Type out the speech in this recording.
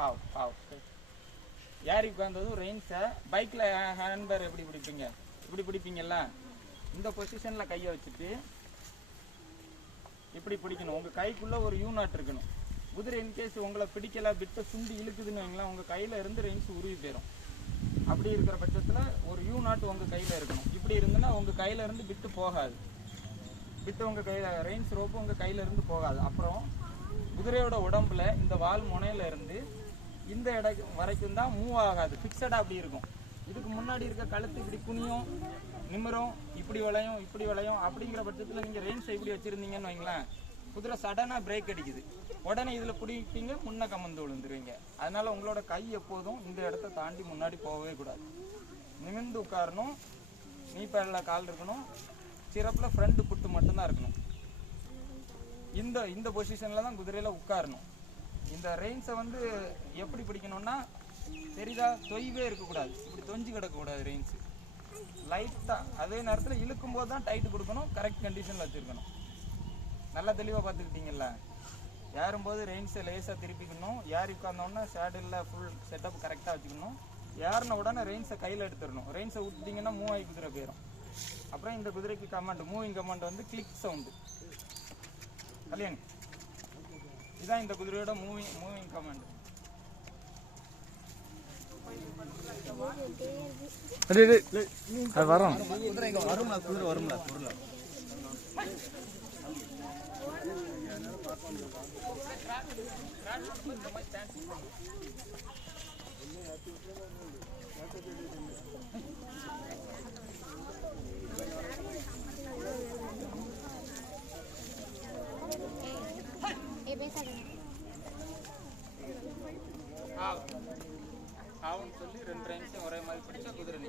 Have have ஏறி உட்காந்ததும் ரெயின்ஸை பைக்கில் ஹேண்ட்பேர் எப்படி பிடிப்பீங்க, இப்படி பிடிப்பீங்கல்ல, இந்த பொசிஷனில் கையை வச்சுட்டு இப்படி பிடிக்கணும். உங்கள் கைக்குள்ளே ஒரு யூ நாட் இருக்கணும். குதிரை இன்கேஸ் உங்களை பிடிக்கலை, பிட்டை சுண்டி இழுக்குதுன்னு வைங்களேன், உங்கள் கையில் இருந்து ரெயின்ஸ் உருவி போயிடும். அப்படி இருக்கிற பட்சத்தில் ஒரு யூ நாட் உங்கள் கையில் இருக்கணும். இப்படி இருந்துன்னா உங்கள் கையில் இருந்து பிட்டு போகாது. பிட்டு உங்கள் கையில், ரெயின்ஸ் ரோப்பு உங்கள் கையில் இருந்து போகாது. அப்புறம் குதிரையோட உடம்புல இந்த வால் முனையில இருந்து இந்த இடம் வரைக்கும் தான் மூவ் ஆகாது, ஃபிக்ஸடாக அப்படி இருக்கும். இதுக்கு முன்னாடி இருக்க கழுத்து இப்படி குனியும், நிமிரும், இப்படி வளையும், இப்படி வளையும். அப்படிங்கிற பட்சத்தில் நீங்கள் ரெயின்ஸை இப்படி வச்சுருந்தீங்கன்னு வைங்களேன், குதிரை சடனாக பிரேக் அடிக்குது, உடனே இதில் பிடிப்பீங்க, முன்ன கமந்து விழுந்துருவீங்க. அதனால உங்களோட கை எப்போதும் இந்த இடத்த தாண்டி முன்னாடி போகவே கூடாது. நிமிர்ந்து உட்காரணும், நீ பேரில் கால் இருக்கணும், சிறப்பில் ஃப்ரண்ட் புட்டு மட்டும்தான் இருக்கணும். இந்த பொசிஷனில் தான் குதிரையில் உட்காரணும். இந்த ரெயின்ஸை வந்து எப்படி பிடிக்கணும்னா, தெரியுதா, தொய்வே இருக்கக்கூடாது, இப்படி தொஞ்சி கிடக்கக்கூடாது. ரெயின்ஸு லைட்டாக, அதே நேரத்தில் இழுக்கும் போது தான் டைட்டு கொடுக்கணும், கரெக்ட் கண்டிஷனில் வச்சுருக்கணும். நல்லா தெளிவாக பார்த்துக்கிட்டீங்கல்ல. ஏறும்போது ரெயின்ஸை லேசாக திருப்பிக்கணும், ஏறி உட்காந்தோன்னா சேடில் ஃபுல் செட்டப் கரெக்டாக வச்சுக்கணும். ஏறின உடனே ரெயின்ஸை கையில் எடுத்துடணும். ரெயின்ஸை விட்டுட்டிங்கன்னா மூவ் ஆகி குதிரை போயிடும். அப்புறம் இந்த குதிரைக்கு கமாண்ட், மூவிங் கமாண்ட் வந்து கிளிக் சவுண்டு. கல்யாணி, இதுதான் இந்த குதிரையோட மூவிங் கமாண்ட். அது வரும். ஆவுன்னு சொல்லி 2 ரெயின்ஸையும் ஒரே மாதிரி பிடிச்சா குதிரை நிற்கும்.